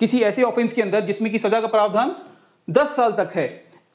किसी ऐसे ऑफेंस के अंदर जिसमें की सजा का प्रावधान 10 साल तक है,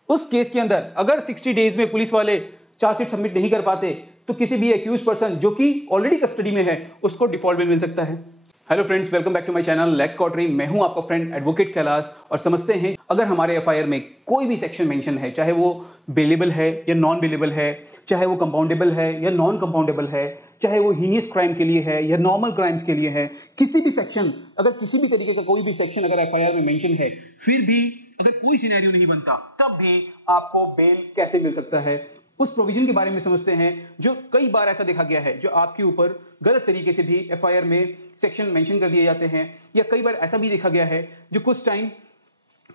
उस केस के अंदर अगर 60 डेज में पुलिस वाले चार्जशीट सबमिट नहीं कर पाते तो किसी भी एक्यूज पर्सन जो कि ऑलरेडी कस्टडी में है उसको डिफॉल्ट बेल मिल सकता है। Hello friends, welcome back to my channel Lex Cottery. मैं हूं आपका फ्रेंड एडवोकेट कैलाश और समझते हैं अगर हमारे एफआईआर में कोई भी सेक्शन मेंशन है, चाहे वो बेलेबल है या नॉन बेलेबल है, चाहे वो कंपाउंडेबल है या नॉन कंपाउंडेबल है, चाहे वो हीनियस क्राइम के लिए है या नॉर्मल क्राइम्स के लिए है, किसी भी सेक्शन, अगर किसी भी तरीके का कोई भी सेक्शन अगर एफआईआर में मेंशन है, फिर भी अगर कोई सिनेरियो नहीं बनता तब भी आपको बेल कैसे मिल सकता है, उस प्रोविजन के बारे में समझते हैं। जो कई बार ऐसा देखा गया है जो आपके ऊपर गलत तरीके से भी एफआईआर में सेक्शन मेंशन कर दिए जाते हैं, या कई बार ऐसा भी देखा गया है जो कुछ टाइम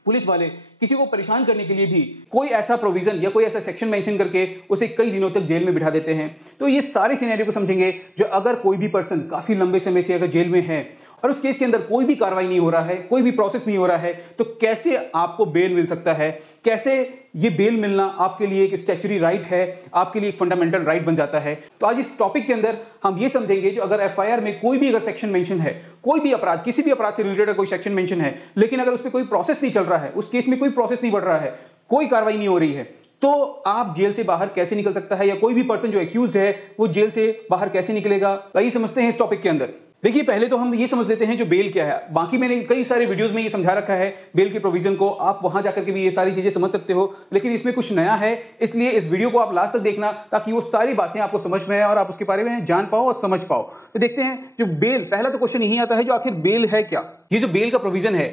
पुलिस वाले किसी को परेशान करने के लिए भी कोई ऐसा प्रोविजन या कोई ऐसा सेक्शन मेंशन करके उसे कई दिनों तक जेल में बिठा देते हैं। तो ये सारे सिनेरियो को समझेंगे जो अगर कोई भी पर्सन काफी लंबे समय से अगर जेल में है और उस केस के अंदर कोई भी कार्रवाई नहीं हो रहा है, कोई भी प्रोसेस नहीं हो रहा है, तो कैसे आपको बेल मिल सकता है, कैसे ये बेल मिलना आपके लिए एक स्टैच्यूटरी राइट है, आपके लिए एक फंडामेंटल राइट बन जाता है। तो आज इस टॉपिक के अंदर हम ये समझेंगे जो अगर एफआईआर में कोई भी अगर सेक्शन मेंशन है, कोई भी अपराध, किसी भी अपराध से रिलेटेड कोई सेक्शन मेंशन है, लेकिन अगर उस पर कोई प्रोसेस नहीं चल रहा है, उस केस में कोई प्रोसेस नहीं बढ़ रहा है, कोई कार्रवाई नहीं हो रही है, तो आप जेल से बाहर कैसे निकल सकता है, या कोई भी पर्सन जो एक्यूज्ड है वो जेल से बाहर कैसे निकलेगा, आइए समझते हैं इस टॉपिक के अंदर। देखिए, पहले तो हम ये समझ लेते हैं जो बेल क्या है। बाकी मैंने कई सारे वीडियोस में ये समझा रखा है बेल के प्रोविजन को, आप वहां जाकर के भी ये सारी चीजें समझ सकते हो, लेकिन इसमें कुछ नया है, इसलिए इस वीडियो को आप लास्ट तक देखना ताकि वो सारी बातें आपको समझ में आए और आप उसके बारे में जान पाओ और समझ पाओ। तो देखते हैं जो बेल, पहला तो क्वेश्चन यही आता है जो आखिर बेल है क्या। ये जो बेल का प्रोविजन है,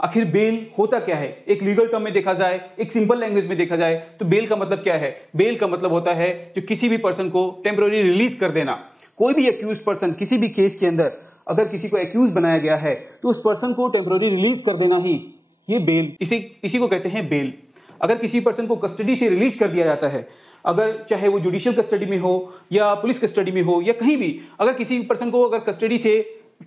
आखिर बेल होता क्या है। एक लीगल टर्म में देखा जाए, एक सिंपल लैंग्वेज में देखा जाए तो बेल का मतलब क्या है। बेल का मतलब होता है जो किसी भी पर्सन को टेम्पररी रिलीज कर देना। कोई भी एक्यूज पर्सन किसी भी केस के अंदर अगर किसी को एक्यूज बनाया गया है तो उस पर्सन को टेम्पररी रिलीज कर देना ही ये बेल, इसी को कहते हैं बेल। अगर किसी पर्सन को कस्टडी से रिलीज कर दिया जाता है, अगर चाहे वो जुडिशियल कस्टडी में हो या पुलिस कस्टडी में हो या कहीं भी, अगर किसी पर्सन को अगर कस्टडी से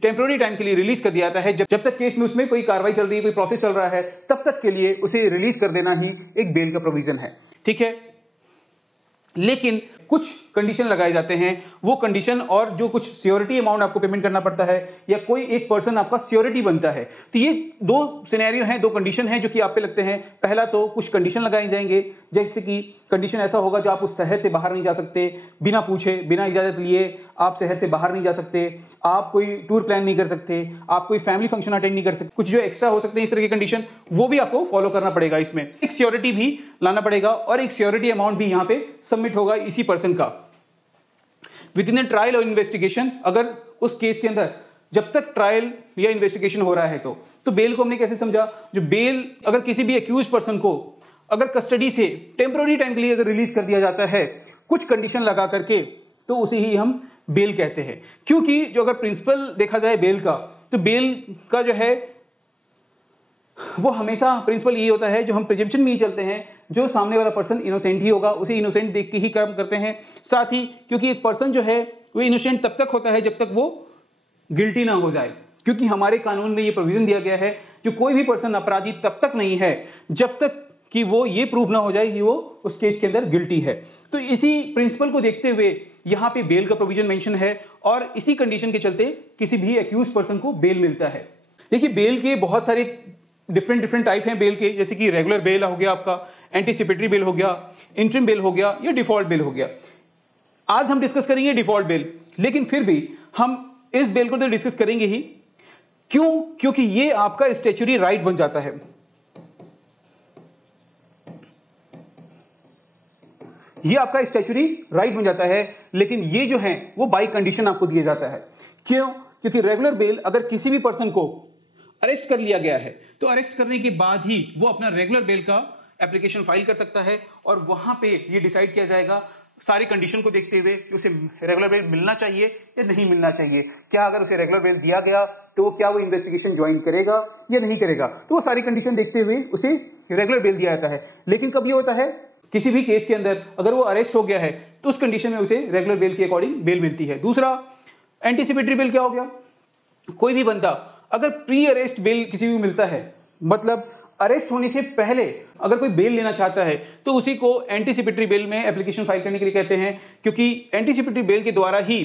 टेम्पररी टाइम के लिए रिलीज कर दिया जाता है, जब तक केस में उसमें कोई कार्रवाई चल रही है, कोई प्रोसेस चल रहा है, तब तक के लिए उसे रिलीज कर देना ही एक बेल का प्रोविजन है। ठीक है, लेकिन कुछ कंडीशन लगाए जाते हैं, वो कंडीशन और जो कुछ सियोरिटी अमाउंट आपको पेमेंट करना पड़ता है या कोई एक पर्सन आपका सियोरिटी बनता है, तो ये दो सिनेरियो हैं, दो कंडीशन हैं जो कि आप पे लगते हैं। पहला तो कुछ कंडीशन लगाए जाएंगे, जैसे कि कंडीशन ऐसा होगा जो आप उस शहर से बाहर नहीं जा सकते, बिना पूछे बिना इजाजत लिए आप शहर से बाहर नहीं जा सकते, आप कोई टूर प्लान नहीं कर सकते, आप कोई फैमिली फंक्शन अटेंड नहीं कर सकते, कुछ जो एक्स्ट्रा हो सकते हैं इस तरह की कंडीशन, वो भी आपको फॉलो करना पड़ेगा। इसमें एक सियोरिटी भी लाना पड़ेगा और एक सियोरिटी अमाउंट भी यहाँ पे सबमिट होगा इसी पर्सन का विद इन ट्रायल और इन्वेस्टिगेशन। अगर उस केस के अंदर जब तक ट्रायल या इन्वेस्टिगेशन हो रहा है तो बेल को हमने कैसे समझा, जो बेल अगर किसी भी एक्यूज पर्सन को अगर कस्टडी से टेम्पररी टाइम के लिए अगर रिलीज कर दिया जाता है कुछ कंडीशन लगा करके, तो उसे ही हम बेल कहते हैं। क्योंकि जो अगर प्रिंसिपल देखा जाए बेल का, तो बेल का जो है वो हमेशा प्रिंसिपल ये होता है जो हम प्रिजम्पशन में ही चलते हैं, जो सामने वाला पर्सन इनोसेंट ही होगा, उसे इनोसेंट देख के ही काम करते हैं। साथ ही क्योंकि एक पर्सन जो है वो इनोसेंट तब तक होता है जब तक वो गिल्टी ना हो जाए, क्योंकि हमारे कानून में ये प्रोविजन दिया गया है जो कोई भी पर्सन अपराधी तब तक नहीं है जब तक कि वो ये प्रूव ना हो जाए कि वो उस केस के अंदर गिल्टी है। तो इसी प्रिंसिपल को देखते हुए यहां पे बेल का प्रोविजन मेंशन है और इसी कंडीशन के चलते किसी भी एक्यूज पर्सन को बेल मिलता है। देखिए, बेल के बहुत सारे डिफरेंट टाइप हैं बेल के, जैसे कि रेगुलर बेल हो गया, आपका एंटीसिपेटरी बेल हो गया, इंटरिम बेल हो गया या डिफॉल्ट बेल हो गया। आज हम डिस्कस करेंगे डिफॉल्ट बेल, लेकिन फिर भी हम इस बेल को तो डिस्कस करेंगे ही। क्यों? क्योंकि ये आपका स्टैच्यूटरी राइट बन जाता है। ये आपका स्टैच्यूटरी राइट बन जाता है, लेकिन ये जो है वो बाय कंडीशन आपको दिया जाता है। क्यों? क्योंकि रेगुलर बेल अगर किसी भी पर्सन को अरेस्ट कर लिया गया है तो अरेस्ट करने के बाद ही वो अपना रेगुलर बेल का एप्लीकेशन फाइल कर सकता है और वहां पे ये डिसाइड किया जाएगा सारी कंडीशन को देखते हुए कि उसे रेगुलर बेल मिलना चाहिए या नहीं मिलना चाहिए। क्या अगर उसे रेगुलर बेल दिया गया तो क्या वो इन्वेस्टिगेशन ज्वाइन करेगा या नहीं करेगा, तो वो सारी कंडीशन देखते हुए उसे रेगुलर बेल दिया जाता है। लेकिन कब ये होता है, किसी भी केस के अंदर अगर वो अरेस्ट हो गया है तो उस कंडीशन में उसे रेगुलर बेल के अकॉर्डिंग बेल मिलती है। दूसरा, एंटीसिपेटरी बेल क्या हो गया, कोई भी बंदा अगर प्री अरेस्ट बेल किसी को मिलता है, मतलब अरेस्ट होने से पहले अगर कोई बेल लेना चाहता है तो उसी को एंटीसिपेटरी बेल में एप्लीकेशन फाइल करने के लिए कहते हैं, क्योंकि एंटीसिपेटरी बेल के द्वारा ही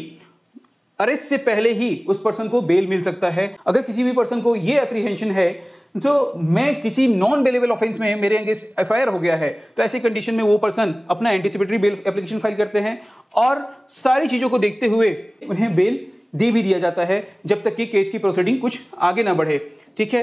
अरेस्ट से पहले ही उस पर्सन को बेल मिल सकता है। अगर किसी भी पर्सन को ये एप्रीहेंशन है तो मैं किसी नॉन बेलेबल ऑफेंस में मेरे अगेंस्ट एफआईआर हो गया है, तो ऐसी कंडीशन में वो पर्सन अपना एंटीसिपेटरी बेल एप्लीकेशन फाइल करते हैं और सारी चीजों को देखते हुए उन्हें बेल दे भी दिया जाता है जब तक कि केस की प्रोसीडिंग कुछ आगे ना बढ़े। ठीक है,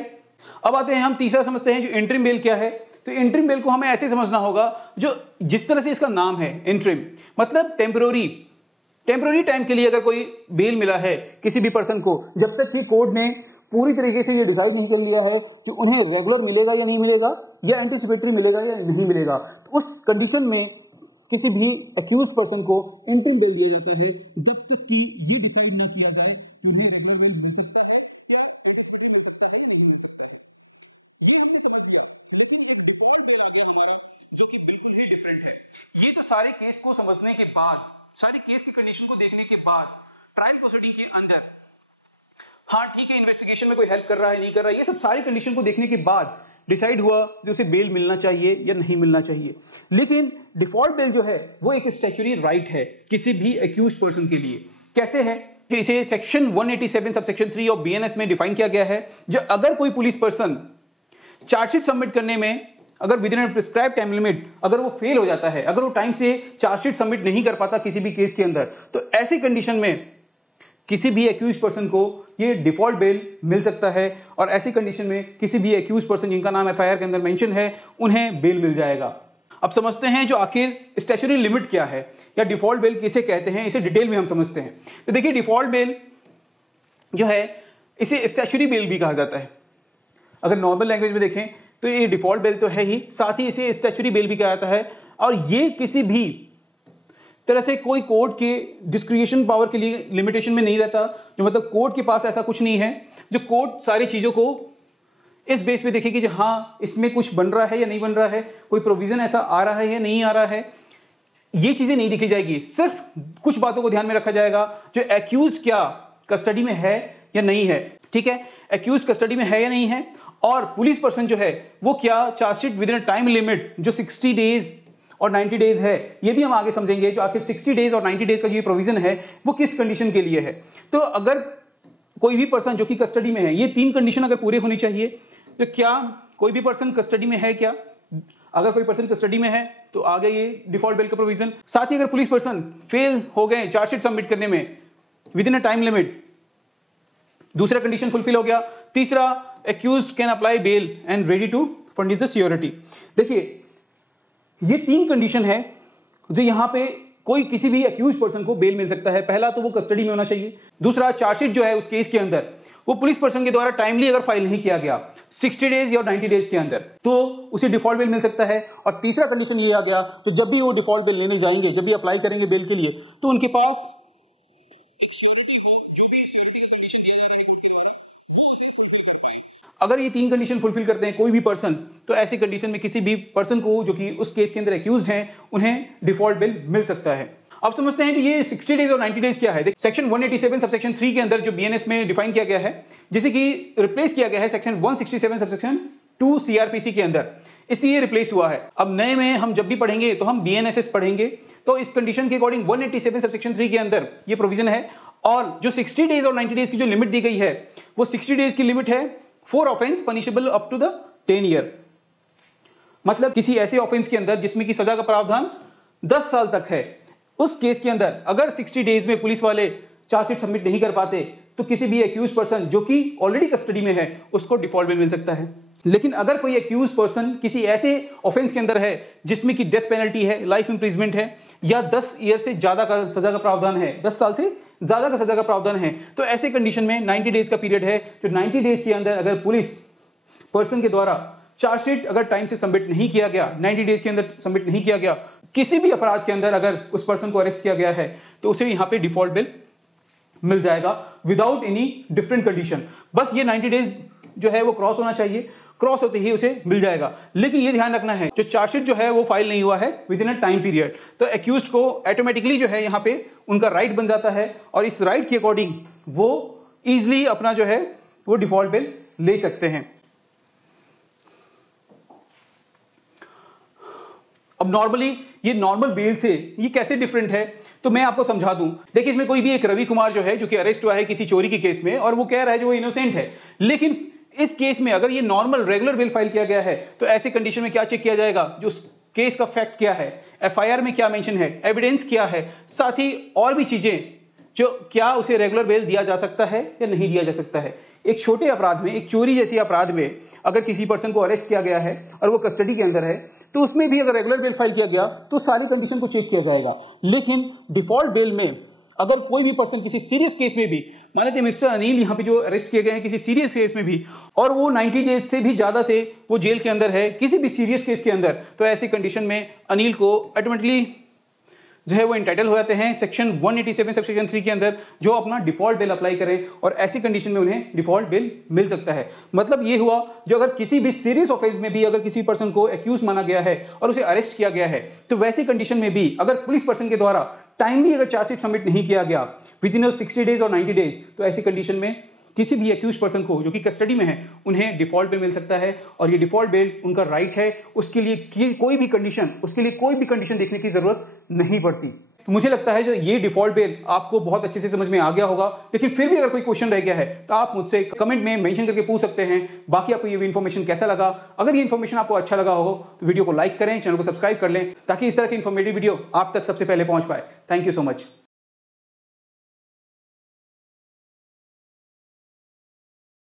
अब आते हैं हम तीसरा समझते हैं जो इंटरिम बेल क्या है। तो इंटरिम बेल को हमें ऐसे समझना होगा, जो जिस तरह से इसका नाम है इंटरिम, मतलब टेम्पररी टाइम के लिए अगर कोई बेल मिला है किसी भी पर्सन को, जब तक कि कोर्ट ने पूरी तरीके से ये डिसाइड नहीं कर लिया है कि उन्हें रेगुलर मिलेगा या नहीं मिलेगा, या एंटीसिपेटरी मिलेगा या नहीं मिलेगा, तो उस कंडीशन में किसी भी अक्यूज पर्सन को इंटरिम बेल दिया जाता है जब तक कि ये डिसाइड ना किया जाए कि उन्हें रेगुलर बेल मिल सकता है या एंटीसिपेटरी मिल सकता है या नहीं मिल सकता है। ये हमने समझ लिया, लेकिन एक डिफॉल्ट बेल आ गया हमारा जो कि बिल्कुल ही डिफरेंट है। ये तो सारे केस को समझने के बाद, सारे केस की कंडीशन को देखने के बाद ट्रायल प्रोसीडिंग के अंदर, हाँ ठीक है इन्वेस्टिगेशन में कोई हेल्प कर रहा है नहीं कर रहा है, ये सब सारी कंडीशन को देखने के बाद डिसाइड हुआ कि उसे बेल मिलना चाहिए या नहीं मिलना चाहिए। लेकिन डिफॉल्ट बेल जो है वो एक स्टैच्यूटरी राइट है किसी भी एक्यूज पर्सन के लिए। कैसे है कि इसे सेक्शन 187 सबसेक्शन 3 ऑफ बीएनएस में डिफाइन किया गया है, जो अगर कोई पुलिस पर्सन चार्जशीट सबमिट करने में अगर with in prescribe time limit अगर वो फेल हो जाता है, अगर वो टाइम से चार्जशीट सबमिट नहीं कर पाता किसी भी केस के अंदर, तो ऐसी कंडीशन में किसी भी एक्यूज पर्सन को ये डिफॉल्ट बेल मिल सकता है और ऐसी कंडीशन में किसी भी एक्यूज पर्सन जिनका नाम एफआईआर के अंदर मेंशन है उन्हें बेल मिल जाएगा। अब समझते हैं जो आखिर स्टैच्यूटरी लिमिट क्या है या डिफॉल्ट बेल किसे कहते हैं, इसे डिटेल में हम समझते हैं। तो देखिए डिफॉल्ट बेल जो है इसे स्टैच्यूटरी बेल भी कहा जाता है। अगर नॉर्मल लैंग्वेज में देखें तो ये डिफॉल्ट बेल तो है ही, साथ ही इसे स्टैच्यूटरी बेल भी कहा जाता है। और ये किसी भी तरह से कोई कोर्ट के डिस्क्रिशन पावर के लिए लिमिटेशन में नहीं रहता, जो मतलब कोर्ट के पास ऐसा कुछ नहीं है जो कोर्ट सारी चीजों को इस बेस पे देखेगी कि हाँ इसमें कुछ बन रहा है या नहीं बन रहा है, कोई प्रोविजन ऐसा आ रहा है या नहीं आ रहा है, ये चीजें नहीं देखी जाएगी। सिर्फ कुछ बातों को ध्यान में रखा जाएगा, जो एक्यूज क्या कस्टडी में है या नहीं है। ठीक है, एक्यूज कस्टडी में है या नहीं है, और पुलिस पर्सन जो है वो क्या chargesheet with in time limit जो 60 डेज और 90 डेज है, ये भी हम आगे समझेंगे। जो आखिर 60 डेज और 90 डेज का जो प्रोविजन है वो किस कंडीशन के लिए है। तो अगर कोई भी पर्सन जो कि कस्टडी में है, ये तीन कंडीशन अगर पूरे होनी चाहिए, तो क्या कोई भी पर्सन कस्टडी में है क्या, अगर कोई पर्सन कस्टडी में है तो आ गया ये डिफॉल्ट बेल का प्रोविजन। साथ ही अगर पुलिस पर्सन फेल हो गए चार्जशीट सबमिट करने में within a time limit, दूसरा कंडीशन फुलफिल हो गया। तीसरा, accused can apply bail and ready to furnish the security. देखिए ये तीन कंडीशन है जो यहां पे कोई किसी भी एक्यूज पर्सन को बेल मिल सकता है। पहला तो वो कस्टडी में होना चाहिए, दूसरा चार्जशीट जो है उस केस के अंदर वो पुलिस पर्सन के द्वारा टाइमली अगर फाइल नहीं किया गया 60 डेज या 90 डेज के अंदर, तो उसे डिफॉल्ट बेल मिल सकता है। और तीसरा कंडीशन ये आ गया, तो जब भी वो डिफॉल्ट बेल लेने जाएंगे, जब भी अप्लाई करेंगे बेल के लिए, तो उनके पास एक श्योरिटी हो, जो भी श्योरिटी का कंडीशन दिया जा रहा है कोर्ट के द्वारा, वो उसे फुलफिल कर पाए। अगर ये तीन कंडीशन फुलफिल करते हैं कोई भी पर्सन, तो ऐसी कंडीशन में किसी भी पर्सन को जो कि उस केस के अंदर एक्यूज्ड हैं उन्हें डिफॉल्ट बेल मिल सकता है। अब समझते हैं जो ये 60 डेज और 90 डेज क्या है। सेक्शन 187 सबसेक्शन 3 के अंदर जो बीएनएस में डिफाइन किया गया है, जिसे कि रिप्लेस किया गया है सेक्शन 167 सबसेक्शन 2 सीआरपीसी के अंदर, इससे ये रिप्लेस हुआ है। अब नए में हम जब भी पढ़ेंगे तो हम बीएनएसएस पढ़ेंगे, तो इस कंडीशन के अकॉर्डिंग 187 सबसेक्शन 3 के अंदर ये प्रोविजन है। और जो 60 डेज और 90 डेज की जो लिमिट दी गई है, वो 60 डेज की लिमिट है for offence punishable up to the 10 year. मतलब किसी ऐसे ऑफेंस के अंदर जिसमें की सजा का प्रावधान 10 साल तक है, उस केस के अंदर अगर 60 डेज में पुलिस वाले चार्जशीट सबमिट नहीं कर पाते, तो किसी भी एक्यूज पर्सन जो कि ऑलरेडी कस्टडी में है उसको डिफॉल्ट बेल मिल सकता है। लेकिन अगर कोई एक्यूज पर्सन किसी ऐसे ऑफेंस के अंदर है जिसमें कि डेथ पेनल्टी है, लाइफ इंप्रिजमेंट है, या 10 ईयर से ज्यादा का सजा का प्रावधान है, 10 साल से ज्यादा का सजा का प्रावधान है, तो ऐसे कंडीशन में 90 डेज का पीरियड है। जो 90 डेज के अंदर अगर पुलिस पर्सन के द्वारा चार्जशीट अगर टाइम से सबमिट नहीं किया गया, 90 डेज के अंदर सबमिट नहीं किया गया, किसी भी अपराध के अंदर अगर उस पर्सन को अरेस्ट किया गया है, तो उसे यहां पे डिफॉल्ट बेल मिल जाएगा विदाउट एनी डिफरेंट कंडीशन। बस ये 90 डेज जो है वो क्रॉस होना चाहिए, क्रॉस होते ही उसे मिल जाएगा। लेकिन ये ध्यान रखना है, जो चार्जशीट जो है वो फाइल नहीं हुआ है with in a time period, तो एक्यूज्ड को ऑटोमेटिकली जो है यहाँ पे उनका राइट बन जाता है, और इस राइट के अकॉर्डिंग वो इजिली अपना जो है वो डिफॉल्ट बेल ले सकते हैं। अब नॉर्मली ये नॉर्मल बेल से ये कैसे डिफरेंट है, तो मैं आपको समझा दूं। देखिए, इसमें कोई भी एक रवि कुमार जो है, जो कि अरेस्ट हुआ है किसी चोरी के केस में, और वो कह रहा है जो वो इनोसेंट है, लेकिन इस केस में अगर ये नॉर्मल रेगुलर बेल फाइल किया गया है तो ऐसी कंडीशन में क्या चेक किया जाएगा, जो केस का फैक्ट क्या है, एफआईआर में क्या मेंशन है, एविडेंस क्या है, साथ ही और भी चीजें, जो क्या उसे रेगुलर बेल दिया जा सकता है या नहीं दिया जा सकता है। एक छोटे अपराध में, एक चोरी जैसी अपराध में अगर किसी पर्सन को अरेस्ट किया गया है और वो कस्टडी के अंदर है, तो उसमें भी अगर रेगुलर बेल फाइल किया गया तो सारी कंडीशन को चेक किया जाएगा। लेकिन डिफॉल्ट बेल में अगर कोई भी पर्सन किसी सीरियस केस में भी, मान लेते मिस्टर अनिल यहाँ पे जो अरेस्ट किए गए हैं किसी सीरियस केस में भी, और वो 90 डेज से भी ज्यादा से वो जेल के अंदर है किसी भी सीरियस केस के अंदर, तो ऐसी कंडीशन में अनिल को ऑटोमेटिकली जो है वो इंटाइटल हो जाते हैं सेक्शन 187 सेक्शन 3 के अंदर, जो अपना डिफॉल्ट बेल अप्लाई करें, और ऐसी कंडीशन में उन्हें डिफॉल्ट बेल मिल सकता है। मतलब ये हुआ, जो अगर किसी भी सीरियस ऑफेंस में भी अगर किसी पर्सन को एक्यूज माना गया है और उसे अरेस्ट किया गया है, तो वैसी कंडीशन में भी अगर पुलिस पर्सन के द्वारा टाइमली अगर चार्जशीट सबमिट नहीं किया गया विद इन 60 डेज और 90 डेज, तो ऐसी कंडीशन में किसी भी एक्यूज पर्सन को जो कि कस्टडी में है उन्हें डिफॉल्ट बेल मिल सकता है, और ये डिफॉल्ट बेल उनका राइट है, उसके लिए कोई भी कंडीशन देखने की जरूरत नहीं पड़ती। तो मुझे लगता है जो ये डिफॉल्ट बेल आपको बहुत अच्छे से समझ में आ गया होगा, लेकिन फिर भी अगर कोई क्वेश्चन रह गया है तो आप मुझसे कमेंट में मेंशन करके पूछ सकते हैं। बाकी आपको ये इन्फॉर्मेशन कैसा लगा, अगर ये इन्फॉर्मेशन आपको अच्छा लगा हो तो वीडियो को लाइक करें, चैनल को सब्सक्राइब कर लें, ताकि इस तरह की इन्फॉर्मेटिव वीडियो आप तक सबसे पहले पहुंच पाए। Thank you so much.